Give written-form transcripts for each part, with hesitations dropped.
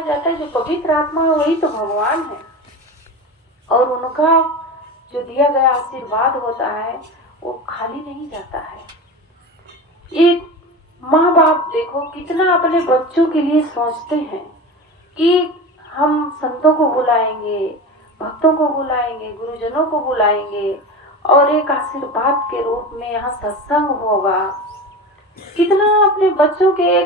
जाता है जो पवित्र आत्मा है वही तो भगवान है, और उनका जो दिया गया आशीर्वाद होता है वो खाली नहीं जाता है। एक माँ बाप देखो कितना अपने बच्चों के लिए सोचते हैं कि हम संतों को बुलाएंगे, भक्तों को बुलाएंगे, गुरुजनों को बुलाएंगे और एक आशीर्वाद के रूप में यहाँ सत्संग होगा। कितना अपने बच्चों के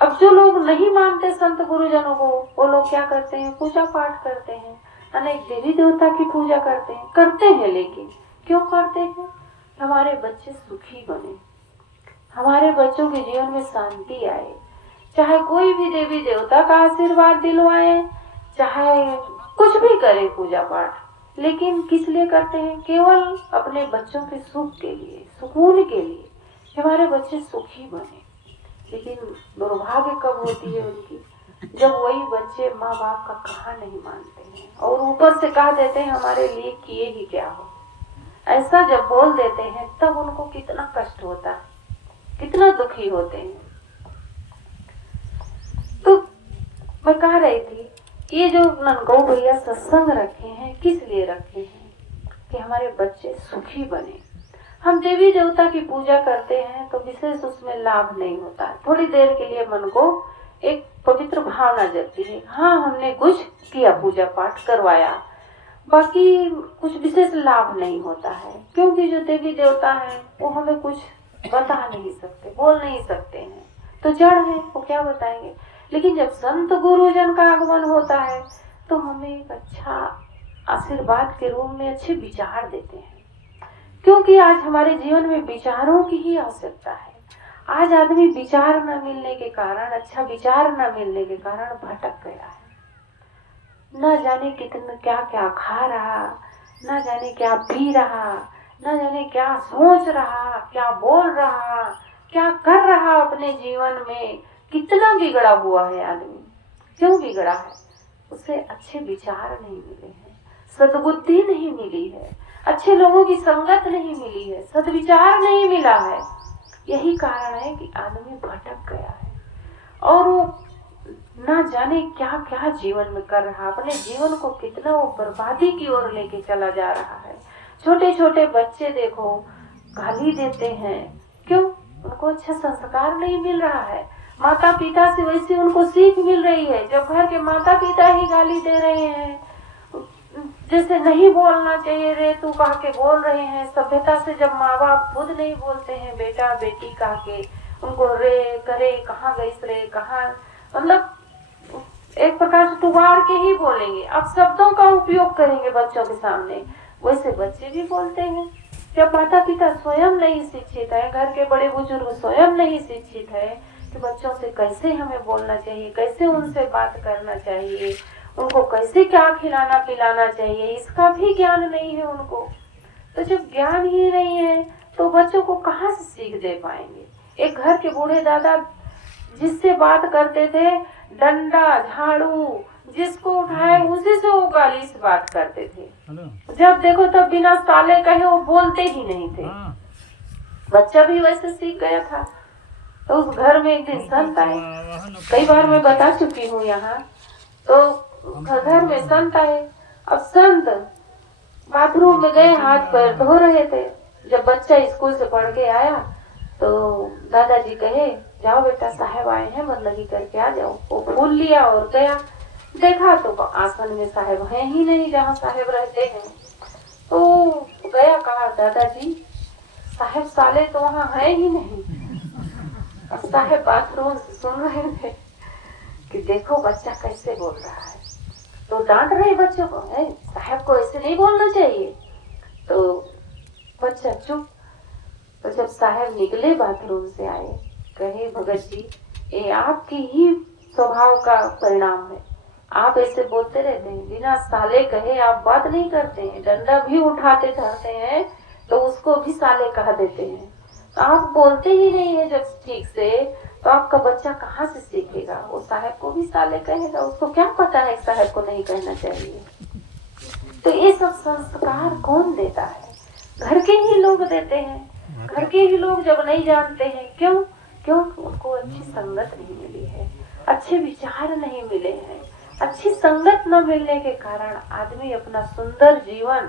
अब जो लोग नहीं मानते संत गुरुजनों को, वो लोग क्या करते हैं, पूजा पाठ करते हैं, अनेक देवी देवता की पूजा करते हैं, लेकिन क्यों करते हैं? हमारे बच्चे सुखी बने, हमारे बच्चों के जीवन में शांति आए। चाहे कोई भी देवी देवता का आशीर्वाद दिलवाए, चाहे कुछ भी करें पूजा पाठ, लेकिन किस लिए करते हैं? केवल अपने बच्चों के सुख के लिए, सुकून के लिए, हमारे बच्चे सुखी बने। लेकिन दुर्भाग्य कब होती है उनकी, जब वही बच्चे माँ बाप का कहा नहीं मानते हैं और ऊपर से कह देते हैं हमारे लिए किए ही क्या हो। ऐसा जब बोल देते हैं तब उनको कितना कष्ट होता है, कितना दुखी होते हैं। तो मैं कह रही थी ये जो ननगौ भैया सत्संग रखे हैं, किस लिए रखे हैं? कि हमारे बच्चे सुखी बने। हम देवी देवता की पूजा करते हैं तो विशेष उसमें लाभ नहीं होता है, थोड़ी देर के लिए मन को एक पवित्र भावना जगती है, हाँ हमने कुछ किया, पूजा पाठ करवाया, बाकी कुछ विशेष लाभ नहीं होता है। क्योंकि जो देवी देवता है वो हमें कुछ बता नहीं सकते, बोल नहीं सकते हैं, तो जड़ है, वो क्या बताएंगे। लेकिन जब संत गुरुजन का आगमन होता है तो हमें एक अच्छा आशीर्वाद के रूप में अच्छे विचार देते हैं। क्योंकि आज हमारे जीवन में विचारों की ही आवश्यकता है। आज आदमी विचार न मिलने के कारण, अच्छा विचार न मिलने के कारण भटक गया है। न जाने कितना क्या क्या खा रहा, न जाने क्या पी रहा, न जाने क्या सोच रहा, क्या बोल रहा, क्या कर रहा अपने जीवन में, कितना बिगड़ा हुआ है आदमी। क्यों बिगड़ा है? उसे अच्छे विचार नहीं मिले हैं, सद्बुद्धि नहीं मिली है, अच्छे लोगों की संगत नहीं मिली है, सद्विचार नहीं मिला है। यही कारण है कि आदमी भटक गया है और वो ना जाने क्या क्या जीवन में कर रहा, अपने जीवन को कितना वो बर्बादी की ओर लेके चला जा रहा है। छोटे छोटे बच्चे देखो गाली देते हैं, क्यों? उनको अच्छा संस्कार नहीं मिल रहा है, माता पिता से वैसे उनको सीख मिल रही है। जब घर के माता पिता ही गाली दे रहे हैं, जैसे नहीं बोलना चाहिए रे तू कह के बोल रहे हैं, सभ्यता से जब माँ बाप खुद नहीं बोलते हैं बेटा बेटी कह के, उनको रे करे, कहाँ गई रे, कहाँ, मतलब एक प्रकार से टुबार के ही बोलेंगे, अब शब्दों का उपयोग करेंगे बच्चों के सामने, वैसे बच्चे भी बोलते हैं। जब माता पिता स्वयं नहीं शिक्षित है, घर के बड़े बुजुर्ग स्वयं नहीं शिक्षित है कि बच्चों से कैसे हमें बोलना चाहिए, कैसे उनसे बात करना चाहिए, उनको कैसे क्या खिलाना पिलाना चाहिए, इसका भी ज्ञान नहीं है उनको। तो जब ज्ञान ही नहीं है तो बच्चों को कहाँ से सीख दे पाएंगे? एक घर के बूढ़े दादा जिससे बात करते थे, डंडा झाड़ू जिसको उठाए उसी से वो गाली से बात करते थे, जब देखो तब बिना साले कहे वो बोलते ही नहीं थे। बच्चा भी वैसे सीख गया था। तो उस घर में एक दिन संत आए, कई बार मैं बता चुकी हूँ यहाँ, तो घर में संत आए। अब संत बाथरूम में गए, हाथ पैर धो रहे थे। जब बच्चा स्कूल से पढ़ के आया तो दादाजी कहे जाओ बेटा साहब आए हैं, मतलब करके आ जाओ। वो फूल लिया और गया, देखा तो आसन में साहब है ही नहीं जहाँ साहब रहते हैं। तो गया, कहा दादाजी साहब साले तो वहाँ है ही नहीं। और साहब बाथरूम से सुन रहे थे कि देखो बच्चा कैसे बोल रहा है, तो डांट रहे बच्चों को, है साहब को ऐसे नहीं बोलना चाहिए। तो बच्चा चुप। तो जब साहब निकले बाथरूम से आए, कहे भगत जी ये आपकी ही स्वभाव का परिणाम है, आप ऐसे बोलते रहते हैं, बिना साले कहे आप बात नहीं करते हैं, डंडा भी उठाते धरते हैं तो उसको भी साले कह देते हैं, तो आप बोलते ही नहीं है जब ठीक से, तो आपका बच्चा कहाँ से सीखेगा? वो साहब को भी साले कहेगा, उसको क्या पता है साहब को नहीं कहना चाहिए। तो ये सब संस्कार कौन देता है? घर के ही लोग देते हैं। घर के ही लोग जब नहीं जानते हैं, क्यों? क्यों? उनको अच्छी संगत नहीं मिली है, अच्छे विचार नहीं मिले हैं, अच्छी संगत न मिलने के कारण आदमी अपना सुंदर जीवन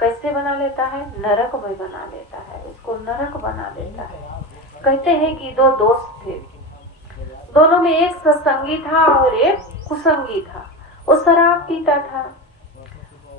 कैसे बना लेता है, नरक में बना लेता है, उसको नरक बना देता है। कहते हैं कि दो दोस्त थे, दोनों में एक सत्संगी था और एक कुसंगी था। वो शराब पीता था,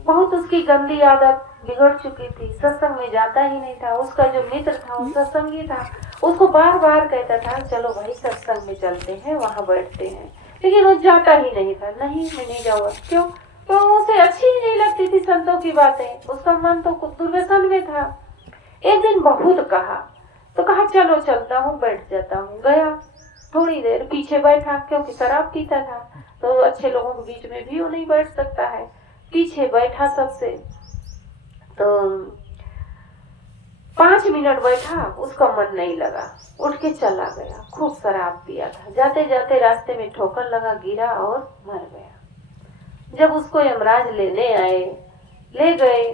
बहुत उसकी गंदी आदत बिगड़ चुकी थी, सत्संग में जाता ही नहीं था। उसका जो मित्र था वो सत्संगी था, उसको बार बार कहता था चलो भाई सत्संग में चलते हैं, वहां बैठते हैं, लेकिन वो जाता ही नहीं था। नहीं मैं नहीं जाऊंगा। क्यों? तो उसे अच्छी ही नहीं लगती थी संतों की बातें, उसका मन तो दुर्व्यसन में था। एक दिन बहुत कहा तो कहा चलो चलता हूँ, बैठ जाता हूँ। गया, थोड़ी देर पीछे बैठा, क्योंकि शराब पीता था तो अच्छे लोगों के बीच में भी वो नहीं बैठ सकता है। पीछे बैठा सबसे, तो 5 मिनट बैठा, उसका मन नहीं लगा, उठ के चला गया। खूब शराब पिया था, जाते जाते रास्ते में ठोकर लगा, गिरा और मर गया। जब उसको यमराज लेने आए, ले गए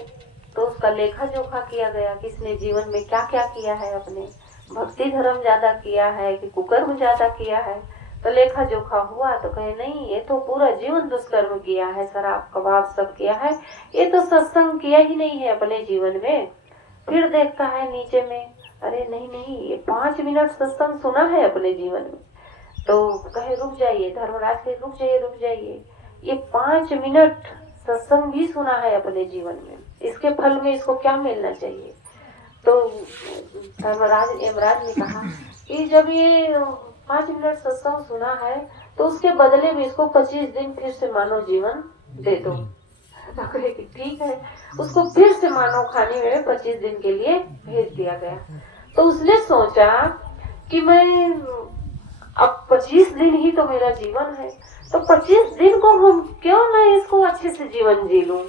तो उसका लेखा जोखा किया गया कि इसने जीवन में क्या क्या किया है, अपने भक्ति धर्म ज्यादा किया है कि कुकर्म ज्यादा किया है। तो लेखा जोखा हुआ तो कहे नहीं, ये तो पूरा जीवन दुष्कर्म किया है, शराब कबाब सब किया है, ये तो सत्संग किया ही नहीं है अपने जीवन में। फिर देखता है नीचे में, अरे नहीं नहीं, ये 5 मिनट सत्संग सुना है अपने जीवन में। तो कहे रुक जाइए, धर्मराज कहे रुक जाइए रुक जाइए, ये 5 मिनट सत्संग भी सुना है अपने जीवन में, इसके फल में इसको क्या मिलना चाहिए। तो धर्मराज यमराज ने कहा कि जब ये 5 मिनट सत्संग सुना है तो उसके बदले में इसको 25 दिन फिर से मानव जीवन दे दो। तो कहे कि ठीक है। उसको फिर से मानव खाने में 25 दिन के लिए भेज दिया गया। तो उसने सोचा कि मैं अब 25 दिन ही तो मेरा जीवन है, तो 25 दिन को हम क्यों ना इसको अच्छे से जीवन जी लूं।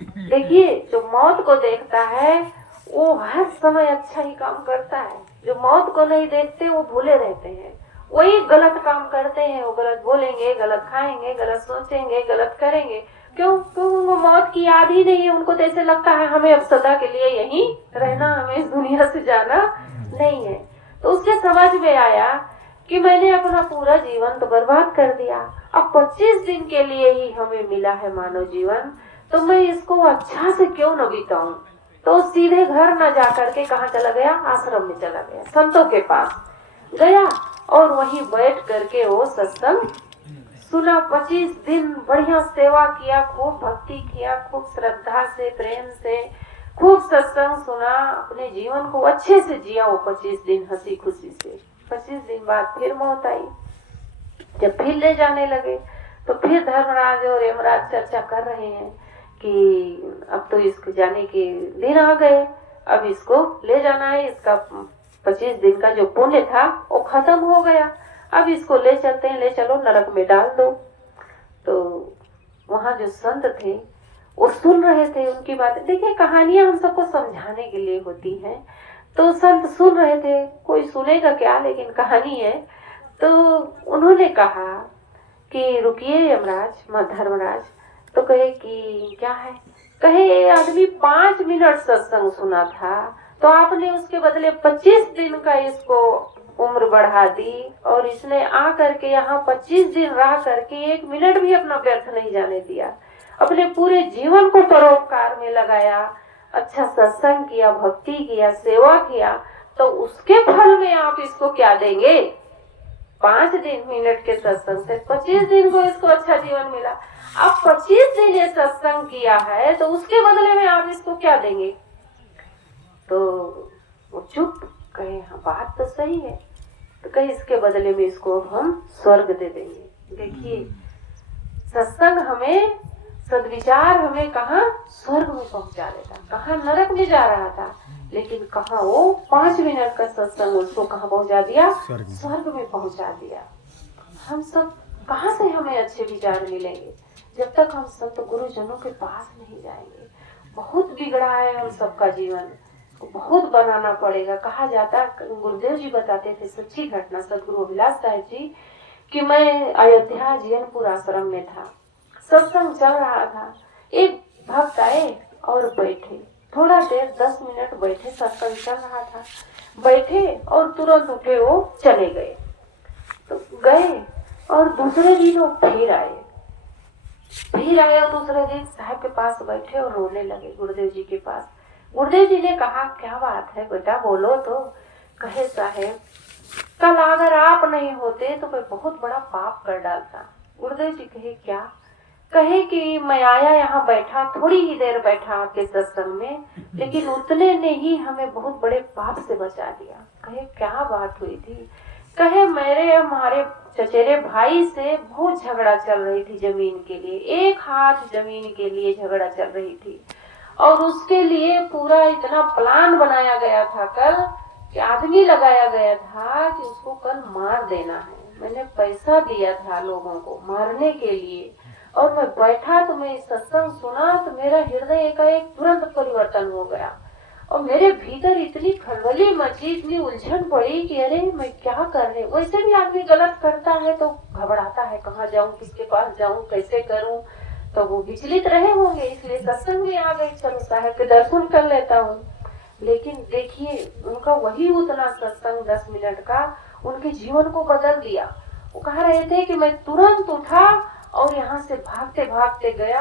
देखिए, जो मौत को देखता है वो हर समय अच्छा ही काम करता है, जो मौत को नहीं देखते वो भूले रहते हैं, वही गलत काम करते हैं। वो गलत बोलेंगे, गलत खाएंगे, गलत सोचेंगे, गलत करेंगे। क्यों? उनको मौत की याद ही नहीं है। उनको तो ऐसे लगता है हमें अब सदा के लिए यहीं रहना, हमें इस दुनिया से जाना नहीं है। तो उसके समझ में आया कि मैंने अपना पूरा जीवन तो बर्बाद कर दिया, अब 25 दिन के लिए ही हमें मिला है मानव जीवन, तो मैं इसको अच्छा से क्यों न बिताऊं। तो सीधे घर न जाकर के कहाँ चला गया, आश्रम में चला गया, संतों के पास गया और वहीं बैठ करके वो सत्संग सुना। 25 दिन बढ़िया सेवा किया, खूब भक्ति किया, खूब श्रद्धा से प्रेम से खूब सत्संग सुना, अपने जीवन को अच्छे से जिया वो 25 दिन हंसी खुशी से। 25 दिन बाद फिर मौत आई। जब फिर ले जाने लगे तो फिर धर्मराज और यमराज चर्चा कर रहे हैं कि अब तो इसको जाने के दिन आ गए, अब इसको ले जाना है, इसका 25 दिन का जो पुण्य था वो खत्म हो गया, अब इसको ले चलते हैं, ले चलो नरक में डाल दो। तो वहां जो संत थे वो सुन रहे थे उनकी बातें। देखिए, कहानियां हम सबको समझाने के लिए होती हैं, तो संत सुन रहे थे, कोई सुनेगा क्या, लेकिन कहानी है। तो उन्होंने कहा कि रुकिए यमराज, धर्मराज। तो कहे कि क्या है। कहे ये आदमी 5 मिनट सत्संग सुना था, तो आपने उसके बदले 25 दिन का इसको उम्र बढ़ा दी, और इसने आ करके यहाँ 25 दिन रह करके 1 मिनट भी अपना व्यर्थ नहीं जाने दिया, अपने पूरे जीवन को परोपकार में लगाया, अच्छा सत्संग किया, भक्ति किया, सेवा किया, तो उसके फल में आप इसको क्या देंगे। 5 दिन मिनट के सत्संग से 25 दिन को इसको अच्छा जीवन मिला। अब 25 दिन ये सत्संग किया है तो उसके बदले में आप इसको क्या देंगे। तो वो चुप, कहे हाँ बात तो सही है। तो कहे इसके बदले में इसको हम स्वर्ग दे देंगे। देखिए, सत्संग हमें, सद्विचार हमें कहाँ स्वर्ग में पहुंचा देता, कहाँ नरक में जा रहा था, लेकिन कहाँ वो 5 मिनट का सत्संग उसको कहाँ पहुंचा दिया, स्वर्ग में पहुंचा दिया। हम सब कहाँ से हमें अच्छे विचार मिलेंगे जब तक हम संत गुरुजनों के पास नहीं जाएंगे। बहुत बिगड़ा है हम सबका जीवन, बहुत बनाना पड़ेगा। कहा जाता, गुरुदेव जी बताते थे सच्ची घटना, सदगुरु अभिलाष साहिब जी, कि मैं अयोध्या जीयनपुर आश्रम में था, सत्संग चल रहा था, एक भक्त आए और बैठे, थोड़ा देर 10 मिनट बैठे, सत्संग चल रहा था, बैठे और तुरंत उठे वो चले गए। तो गए और दूसरे दिन वो फिर आए और दूसरे दिन साहब के पास बैठे और रोने लगे गुरुदेव जी के पास। गुरुदेव जी ने कहा क्या बात है बेटा, बोलो तो। कहे साहेब कल अगर आप नहीं होते तो मैं बहुत बड़ा पाप कर डालता। गुरुदेव जी कहे क्या? कहे कि मैं आया यहाँ बैठा, थोड़ी ही देर बैठा आपके सत्संग में, लेकिन उतने ने ही हमें बहुत बड़े पाप से बचा दिया। कहे क्या बात हुई थी? कहे मेरे हमारे चचेरे भाई से बहुत झगड़ा चल रही थी जमीन के लिए, एक हाथ जमीन के लिए झगड़ा चल रही थी और उसके लिए पूरा इतना प्लान बनाया गया था कल कि आदमी लगाया गया था कि उसको कल मार देना है। मैंने पैसा दिया था लोगों को मारने के लिए और मैं बैठा तो मैं सत्संग सुना तो मेरा हृदय एकाएक तुरंत परिवर्तन हो गया और मेरे भीतर इतनी खलबली मची, इतनी उलझन पड़ी कि अरे मैं क्या कर रही। वैसे भी आदमी गलत करता है तो घबराता है, कहाँ जाऊं, किसके पास जाऊं, कैसे करूं, तो वो विचलित रहे होंगे, इसलिए सत्संग में आ गई, चलो साहब के दर्शन कर लेता हूँ। लेकिन देखिए उनका वही उतना सत्संग 10 मिनट का उनके जीवन को बदल दिया। वो कह रहे थे कि मैं तुरंत उठा और यहाँ से भागते भागते गया,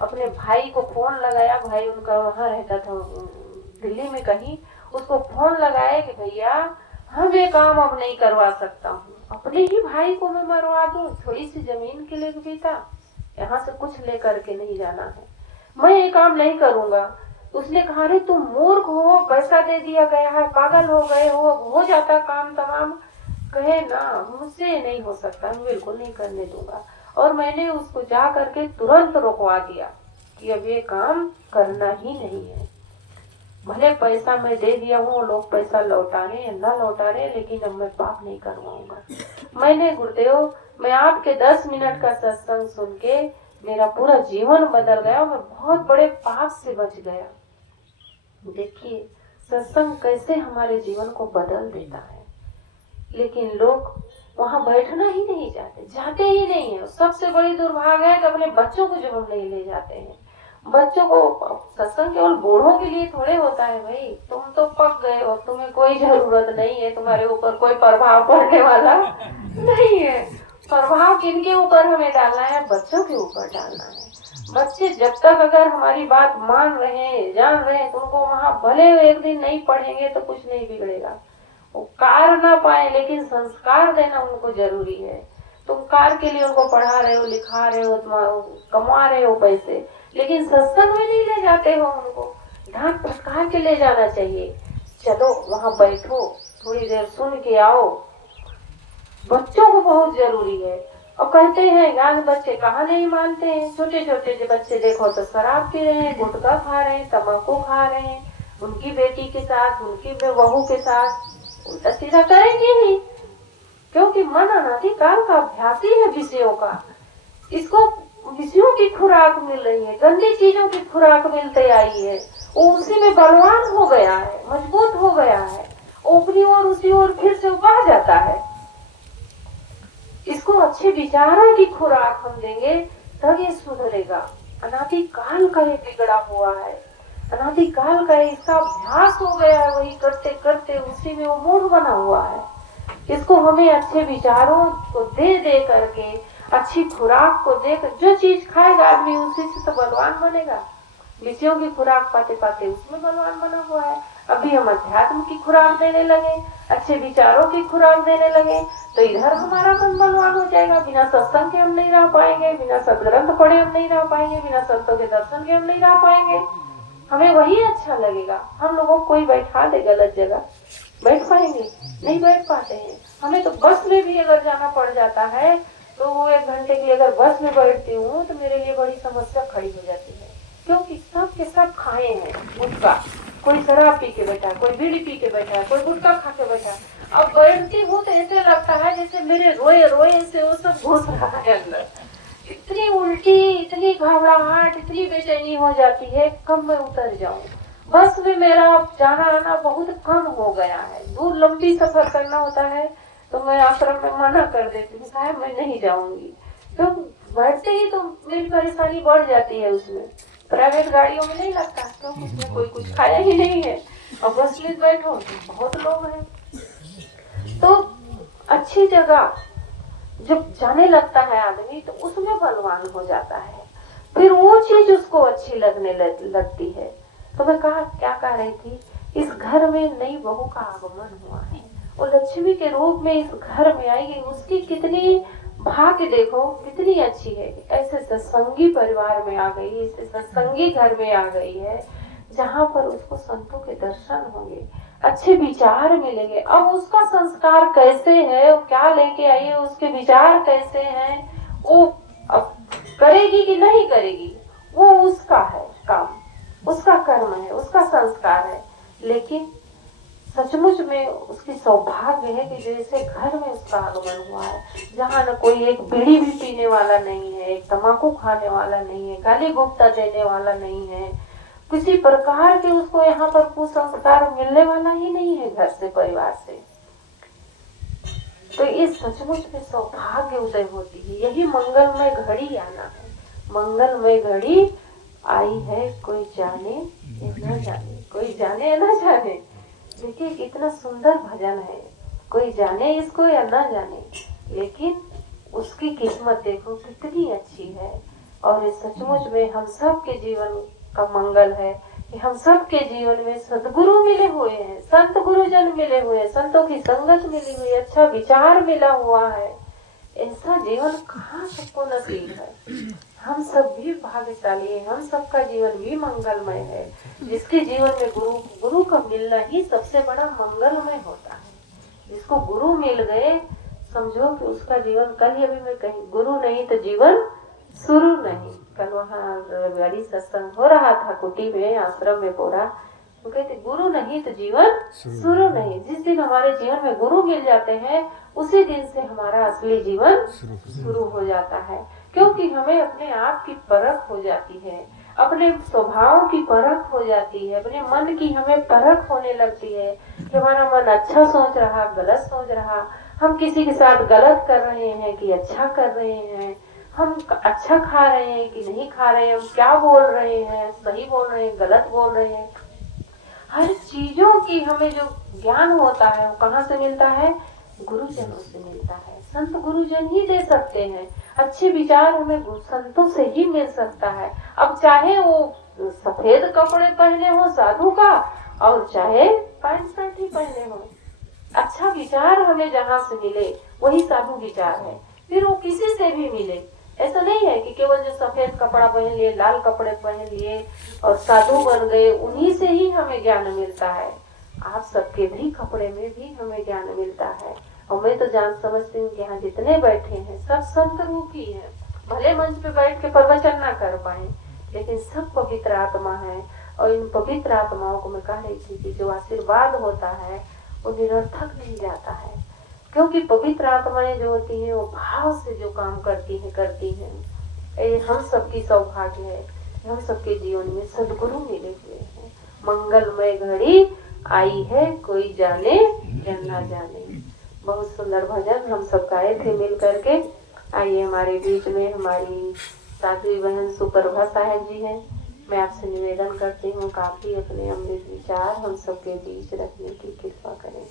अपने भाई को फोन लगाया, भाई उनका वहाँ रहता था दिल्ली में कहीं, उसको फोन लगाए कि भैया हम ये काम अब नहीं करवा सकता हूँ, अपने ही भाई को मैं मरवा दूं, थोड़ी सी जमीन के लिए भी था, यहाँ से कुछ लेकर के नहीं जाना है, मैं ये काम नहीं करूंगा। उसने कहा अरे तुम मूर्ख हो, पैसा दे दिया गया है, पागल हो गए हो जाता काम तमाम। कहे ना मुझसे नहीं हो सकता, मैं बिल्कुल नहीं करने दूंगा। और मैंने उसको जा करके तुरंत रुकवा दिया कि अब ये काम करना ही नहीं है। भले पैसा मैं दे दिया हूँ, लोग पैसा लौटा रहे या ना लौटा रहे, लेकिन अब मैं पाप नहीं करवाऊंगा। मैंने गुरुदेव मैं आपके 10 मिनट का सत्संग सुन के मेरा पूरा जीवन बदल गया, मैं बहुत बड़े पाप से बच गया। देखिए सत्संग कैसे हमारे जीवन को बदल देता है। लेकिन लोग वहाँ बैठना ही नहीं चाहते, जाते ही नहीं है। सबसे बड़ी दुर्भाग्य है कि अपने बच्चों को जब हम नहीं ले जाते हैं। बच्चों को सत्संग केवल बूढ़ों के लिए थोड़े होता है भाई, तुम तो पक गए हो, तुम्हें कोई जरूरत नहीं है, तुम्हारे ऊपर कोई प्रभाव पड़ने वाला नहीं है। प्रभाव किनके ऊपर हमें डालना है? बच्चों के ऊपर डालना है। बच्चे जब तक अगर हमारी बात मान रहे हैं, जान रहे हैं, तो उनको वहाँ भले एक दिन नहीं पढ़ेंगे तो कुछ नहीं बिगड़ेगा, वो कार ना पाए लेकिन संस्कार देना उनको जरूरी है। तुम कार के लिए उनको पढ़ा रहे हो, लिखा रहे हो, कमा रहे हो पैसे, लेकिन सत्संग में नहीं ले जाते हो उनको। डांट फटकार के ले जाना चाहिए, चलो वहाँ बैठो, थोड़ी देर सुन के आओ। बच्चों को बहुत जरूरी है। और कहते हैं आज बच्चे कहाँ नहीं मानते हैं, छोटे छोटे जो बच्चे देखो तो शराब पी रहे हैं, गुटखा खा रहे हैं, तम्बाकू खा रहे हैं, उनकी बेटी के साथ, उनकी बहू के साथ उल्टा सीधा करेंगे ही, क्योंकि मन अनादिकाल का अभ्यासी है विषयों का। इसको विषयों की खुराक मिल रही है, गंदी चीजों की खुराक मिलते आई है, वो उसी में बलवान हो गया है, मजबूत हो गया है, ऊपरी ओर उसी ओर फिर से बह जाता है। इसको अच्छे विचारों की खुराक हम देंगे तब ये सुधरेगा। अनादिकाल का ये बिगड़ा हुआ है, अनादिकाल का इसका अभ्यास हो गया है, वही करते करते उसी में वो मूढ़ बना हुआ है। इसको हमें अच्छे विचारों को दे दे करके, अच्छी खुराक को देकर, जो चीज खाएगा आदमी उसी से तो बलवान बनेगा। विषयों की खुराक पाते पाते उसमें बलवान बना हुआ है। अभी हम अध्यात्म की खुराक देने लगे, अच्छे विचारों की खुराक देने लगे, तो इधर हमारा मन बलवान हो जाएगा। बिना सत्संग के हम नहीं रह पाएंगे, बिना सदग्रंथ पढ़े हम नहीं रह पाएंगे, बिना संतों के दर्शन के हम नहीं रह पाएंगे। हमें वही अच्छा लगेगा। हम लोगों को कोई बैठा दे गलत जगह, बैठ पाएंगे? नहीं बैठ पाते हैं। हमें तो बस में भी अगर जाना पड़ जाता है तो वो 1 घंटे की अगर बस में बैठती हूँ तो मेरे लिए बड़ी समस्या खड़ी हो जाती है, क्योंकि सब के सब खाए हैं गुटखा, कोई शराब पी के बैठा, कोई बीड़ी पी के बैठा, कोई गुटखा खा के बैठा। अब बैठती हूँ तो ऐसे लगता है जैसे मेरे रोए रोए से वो सब घुस रहा है अंदर। इतनी उल्टी, इतनी घबराहट, इतनी बेचैनी हो जाती है, कब मैं उतर जाऊं। बस में मेरा जाना आना बहुत कम हो गया है। दूर लंबी सफर करना होता है तो मैं आश्रम में मना कर देती हूँ, साहब मैं नहीं जाऊंगी, तो बैठते ही तो मेरी परेशानी बढ़ जाती है। उसमें प्राइवेट गाड़ियों में नहीं लगता, क्योंकि उसमें कोई कुछ खाया ही नहीं है, और बस में बैठो तो बहुत लोग हैं। तो अच्छी जगह जब जाने लगता है आदमी तो उसमें बलवान हो जाता है, फिर वो चीज उसको अच्छी लगने लगती है। तो मैं क्या कह रही थी, इस घर में नई बहू का आगमन हुआ है, वो लक्ष्मी के रूप में इस घर में आएगी, उसकी कितनी भाग्य देखो कितनी अच्छी है, ऐसे सत्संगी परिवार में आ गई, ऐसे सत्संगी घर में आ गई है जहाँ पर उसको संतों के दर्शन होंगे, अच्छे विचार मिलेंगे। अब उसका संस्कार कैसे है, वो क्या लेके आई है, उसके विचार कैसे हैं, वो अब करेगी कि नहीं करेगी, वो उसका है काम, उसका कर्म है, उसका संस्कार है। लेकिन सचमुच में उसकी सौभाग्य है कि जैसे घर में उसका आगमन हुआ है, जहाँ न कोई एक बीड़ी भी पीने वाला नहीं है, एक तम्बाकू खाने वाला नहीं है, गाली गुप्ता देने वाला नहीं है, किसी प्रकार के उसको यहाँ पर कुसंस्कार मिलने वाला ही नहीं है घर से, परिवार से। तो इस सचमुच में सौभाग्य उदय होती है, यही मंगलमय घड़ी आना है। मंगलमय घड़ी आई है, कोई जाने या न जाने, कोई जाने या न जाने। देखिए कितना सुंदर भजन है, कोई जाने इसको या न जाने, लेकिन उसकी किस्मत देखो कितनी अच्छी है। और इस सचमुच में हम सब के जीवन का मंगल है कि हम सब के जीवन में सदगुरु मिले हुए हैं, संत गुरुजन मिले हुए हैं, संतों की संगत मिली हुई, अच्छा विचार मिला हुआ है। ऐसा जीवन कहाँ सबको नसीब है। हम सब भी भाग्यशाली है, हम सबका जीवन भी मंगलमय है। जिसके जीवन में गुरु का मिलना ही सबसे बड़ा मंगलमय होता है। जिसको गुरु मिल गए, समझो कि उसका जीवन, कल ही अभी मैं कही, गुरु नहीं तो जीवन शुरू नहीं। कल वहाँ बड़ी सत्संग हो रहा था कुटी में, आश्रम में पूरा, वो कहते गुरु नहीं तो जीवन शुरू नहीं। जिस दिन हमारे जीवन में गुरु मिल जाते हैं, उसी दिन से हमारा असली जीवन शुरू हो जाता है। क्योंकि हमें अपने आप की परख हो जाती है, अपने स्वभाव की परख हो जाती है, अपने मन की हमें परख होने लगती है कि हमारा मन अच्छा सोच रहा, गलत सोच रहा, हम किसी के साथ गलत कर रहे हैं कि अच्छा कर रहे हैं, हम अच्छा खा रहे हैं कि नहीं खा रहे हैं, हम क्या बोल रहे हैं, सही बोल रहे हैं, गलत बोल रहे हैं। हर चीजों की हमें जो ज्ञान होता है वो कहाँ से मिलता है, गुरुजनों से मिलता है। संत गुरुजन ही दे सकते हैं, अच्छे विचार हमें संतों से ही मिल सकता है। अब चाहे वो सफेद कपड़े पहने हो साधु का, और चाहे पैंट शर्ट ही पहने हो, अच्छा विचार हमें जहाँ से मिले वही साधु विचार है। फिर वो किसी से भी मिले, ऐसा नहीं है कि केवल जो सफेद कपड़ा पहन लिए, लाल कपड़े पहन लिए और साधु बन गए, उन्हीं से ही हमें ज्ञान मिलता है। आप सबके भी कपड़े में भी हमें ज्ञान मिलता है। और मैं तो जान समझती हूँ कि यहाँ जितने बैठे हैं सब संत रूप ही है। भले मंच पे बैठ के प्रवचन ना कर पाए, लेकिन सब पवित्र आत्मा है। और इन पवित्र आत्माओं को मैं कह रही थी कि जो आशीर्वाद होता है वो निरर्थक नहीं जाता है, क्योंकि पवित्र आत्माएं जो होती हैं वो भाव से जो काम करती हैं। ये हम सबकी सौभाग्य है, हम सबके जीवन में सदगुरु मिले हुए हैं। मंगलमय घड़ी आई है, कोई जाने या ना जाने। बहुत सुंदर भजन हम सब गाए थे मिल करके। आइए हमारे बीच में हमारी साध्वी बहन सुप्रभा साहब जी हैं। मैं आपसे निवेदन करती हूँ, काफी अपने अमृत विचार हम सबके बीच रखने की कृपा करें।